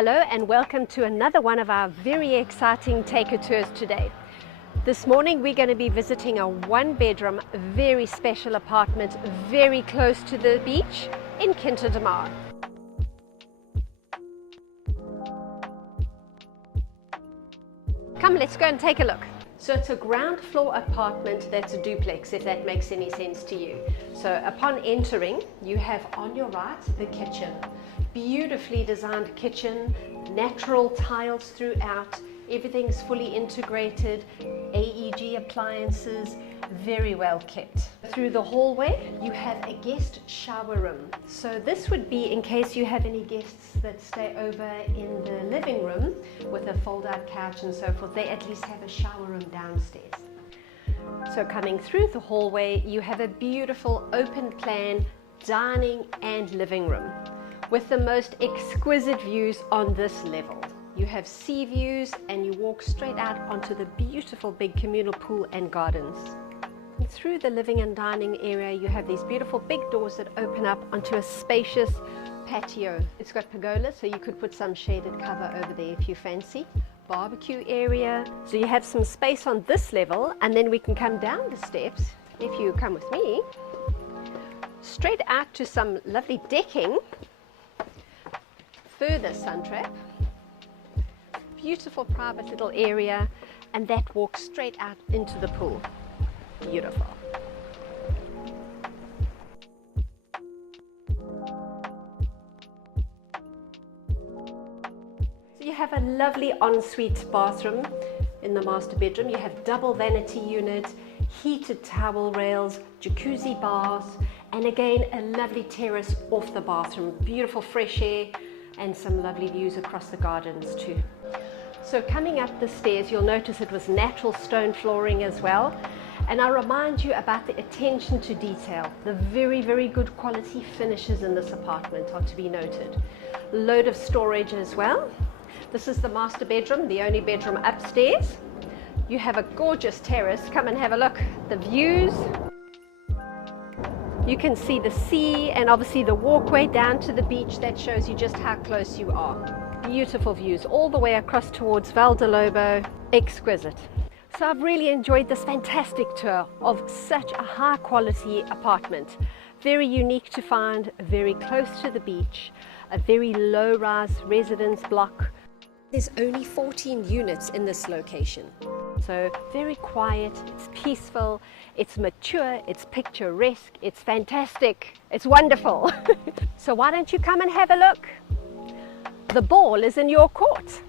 Hello and welcome to another one of our very exciting taker tours today. This morning we're going to be visiting a one-bedroom, very special apartment very close to the beach in Quinta. Come, let's go and take a look. So it's a ground floor apartment that's a duplex, if that makes any sense to you. So upon entering, you have on your right the kitchen. Beautifully designed kitchen, natural tiles throughout, everything's fully integrated, AEG appliances, very well kept. Through the hallway, you have a guest shower room. So this would be in case you have any guests that stay over in the living room with a fold-out couch and so forth, they at least have a shower room downstairs. So coming through the hallway, you have a beautiful open plan dining and living room with the most exquisite views on this level. You have sea views and you walk straight out onto the beautiful big communal pool and gardens. And through the living and dining area, you have these beautiful big doors that open up onto a spacious patio. It's got pergola, so you could put some shaded cover over there if you fancy. Barbecue area. So you have some space on this level, and then we can come down the steps, if you come with me, straight out to some lovely decking. Further sun trap, beautiful private little area, and that walks straight out into the pool. Beautiful. So you have a lovely ensuite bathroom in the master bedroom. You have double vanity unit, heated towel rails, jacuzzi baths, and again a lovely terrace off the bathroom. Beautiful fresh air and some lovely views across the gardens too. So coming up the stairs, you'll notice it was natural stone flooring as well. And I remind you about the attention to detail. The very, very good quality finishes in this apartment are to be noted. Load of storage as well. This is the master bedroom, the only bedroom upstairs. You have a gorgeous terrace. Come and have a look. The views. You can see the sea and obviously the walkway down to the beach. That shows you just how close you are. Beautiful views all the way across towards Val de Lobo. Exquisite. So I've really enjoyed this fantastic tour of such a high quality apartment. Very unique to find, very close to the beach, a very low rise residence block. There's only 14 units in this location. So very quiet, it's peaceful, it's mature, it's picturesque, it's fantastic, it's wonderful. So why don't you come and have a look? The ball is in your court.